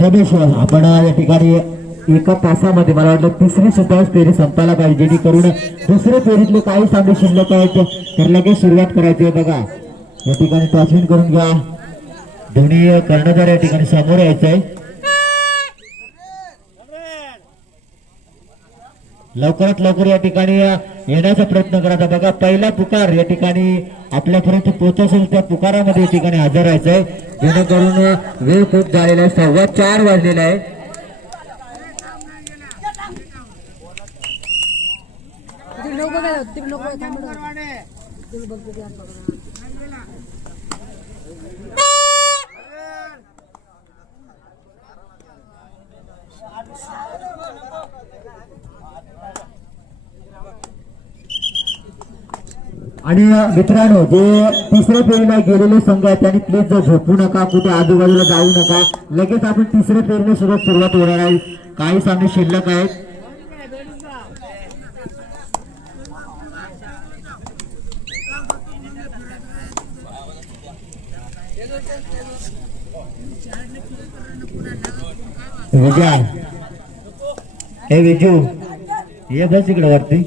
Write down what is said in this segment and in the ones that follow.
रमेश, आपण या ठिकाणी एका तासामध्ये मला वाटलं तिसरी सुद्धा फेरी संपायला पाहिजे, जेणेकरून दुसऱ्या फेरीतले काही सामने शिल्लक आहेत तर लगेच सुरुवात करायची आहे. बघा या ठिकाणी टॉसविन करून घ्या, दोन्ही कर्णधार या ठिकाणी समोर यायचंय. लवकरात लवकर या ठिकाणी येण्याचा प्रयत्न करायचा. बघा पहिला पुकार या ठिकाणी आपल्यापर्यंत पोहोचेल त्या पुकारामध्ये या ठिकाणी हजर राहायचंय, जेणेकरून वेळ खूप झालेला आहे, 4:15 वाजलेला आहे. आणि मित्रांनो, जे तिसऱ्या फेरीला गेलेले संघ आहेत त्यांनी प्लीज झोपू नका, कुठे आजूबाजूला जाऊ नका. लगेच आपण तिसऱ्या फेरीला सुरुवात होणार आहे. काही सामने शिल्लक आहेत. विजय, हे विजू ये बस इकडे वरती.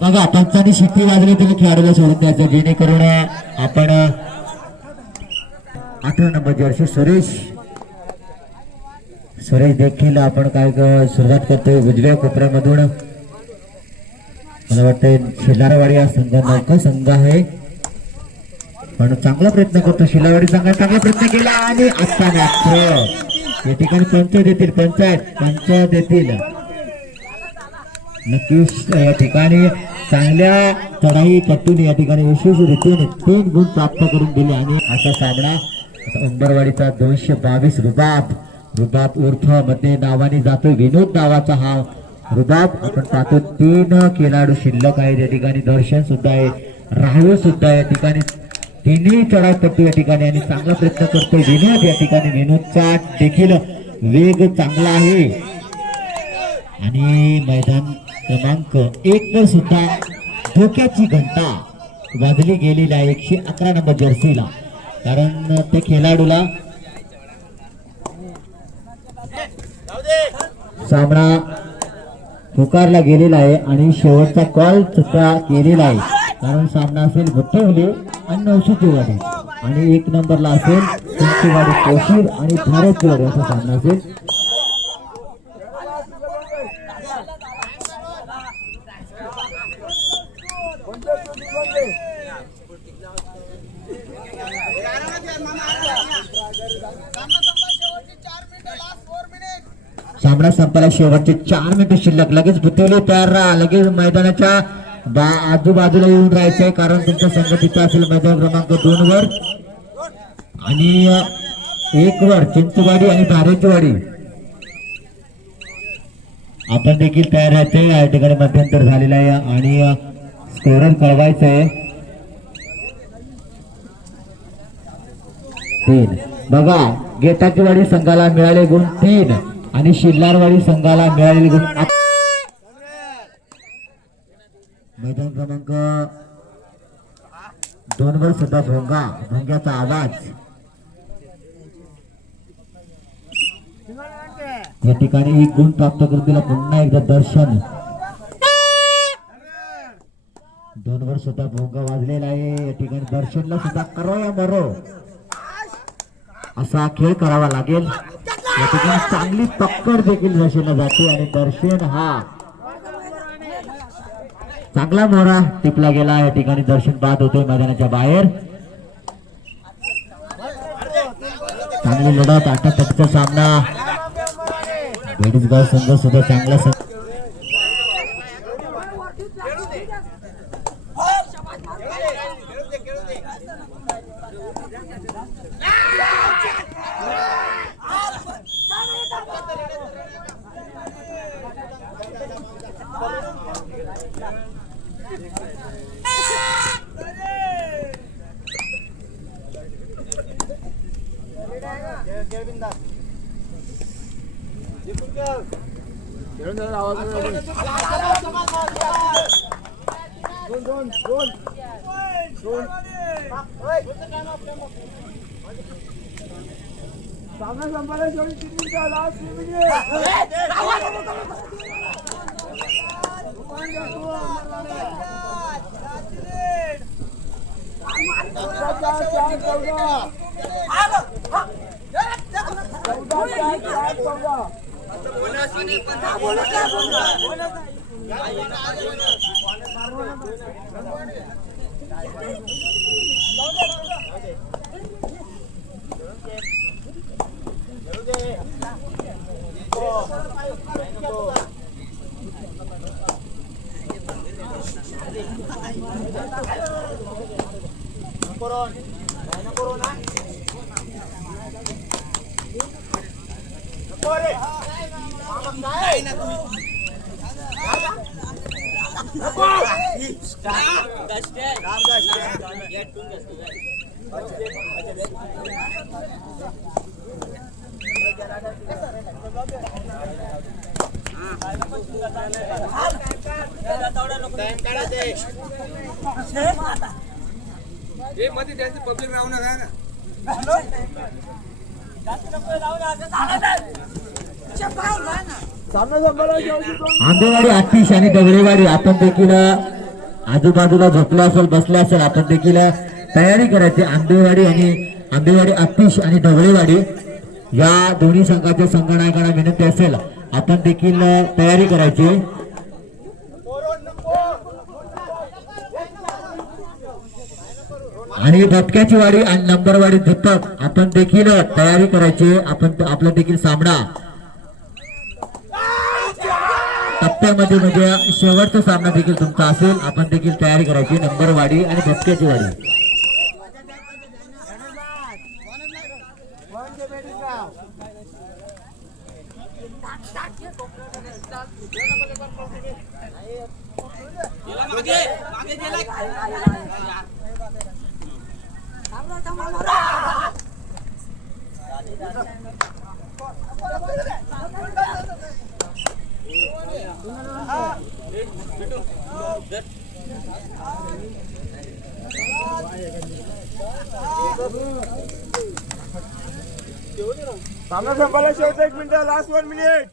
बघा पंचांनी शिट्टी वाजली तरी खेळाडूला सोडून द्यायचं, जेणेकरून आपण 18 नंबर जर्सी सुरेश देखील आपण काय सुरुवात करतोय उजव्या कोपऱ्यामधून. मला वाटतं शिलारवाडी हा संघ नौका संघ आहे, पण चांगला प्रयत्न करतो शिलारवाडी संघ, चांगला प्रयत्न केला आणि आता मात्र या ठिकाणी पंच देतील नक्कीच. या ठिकाणी चांगल्या चढाई कट्टून या ठिकाणी यशस्वीरित्याने 3 गुण प्राप्त करून दिले आणि असा सामना उंबरवाडीचा 222 रुबाब उर्फ मध्ये नावाने जातो. विनोद नावाचा हा रुबाब आपण पाहतो. 3 खेळाडू शिल्लक आहेत या ठिकाणी. दर्शन सुद्धा आहे, राहुल सुद्धा या ठिकाणी. तिन्ही चढाई कट्टू या ठिकाणी आणि चांगला प्रयत्न करतोय विनोद या ठिकाणी. विनोदचा देखील वेग चांगला आहे आणि मैदान क्रमांक 1 वर सुद्धा धोक्याची घंटा वाजली गेलेली आहे 111 नंबर जर्सीला, कारण त्या खेळाडूला सामना पुकारला गेलेला आहे आणि शेवटचा कॉल सुद्धा केलेला आहे, कारण सामना असेल गुट्टेवले आणि नवशिकेवाडी आणि 1 नंबरला असेल कुंचेवाडी कोशीर आणि भारतवाडी असा सामना असेल. सामना संपायला शेवटचे 4 मिनिटे शिल्लक. लगेच बुतवली तयार राहा. लगेच मैदानाच्या आजूबाजूला येऊन राहायचंय कारण तुमचा संघ तिथे असेल मैदान क्रमांक 2 वर आणि 1 वर चिंचवाडी आणि धारेचवाडी. आपण देखील तयार राहते. या ठिकाणी मध्यंतर झालेला आहे आणि स्कोरर कळवायचंय 3. बघा गेटाचीवाडी संघाला मिळाले गुण 3 आणि शिल्लारवाडी संघाला मिळालेले गुण. मैदान क्रमांक 2 वर सुद्धा भोंग्याचा आवाज. या ठिकाणी 1 गुण प्राप्त करतील. पुन्हा एकदा दर्शन 2 वर सुद्धा भोंगा वाजलेला आहे. या ठिकाणी दर्शनला सुद्धा करो या मरो असा खेळ करावा लागेल. या ठिकाणी चांगली टक्कर देखील दर्शनला जाते आणि दर्शन हा चांगला मोरा टिपला गेला. या ठिकाणी दर्शन बाद होतोय मैदानाच्या बाहेर. चांगली लढत 8 सामना. बेडीसगाव संघ सुद्धा चांगला सामना संपायला शेवटी 3 मिनिटं. Last 3 minute. मध्ये जास्त पब्लिक राहू नका ना. आंबेवाडी आतिश आणि दगडेवाडी. आपण देखील आजूबाजूला झोपला असेल बसला असेल आपण देखील तयारी करायची. आंबेवाडी आतिश आणि दगडेवाडी या दोन्ही संघाच्या संघनायकांना विनंती असेल आपण देखील तयारी करायची. आणि भटक्याची वाडी आणि नंबरवाडी दीपक आपण देखील तयारी करायची. आपण आपला देखील सामना टप्प्यामध्ये म्हणजे शेवटचा सामना देखील तुमचा असेल. आपण देखील तयारी करायची. नंबरवाडी आणि भटक्याची वाडी. सामना संपायला शेवटचा 1 मिनिट. Last 1 minute.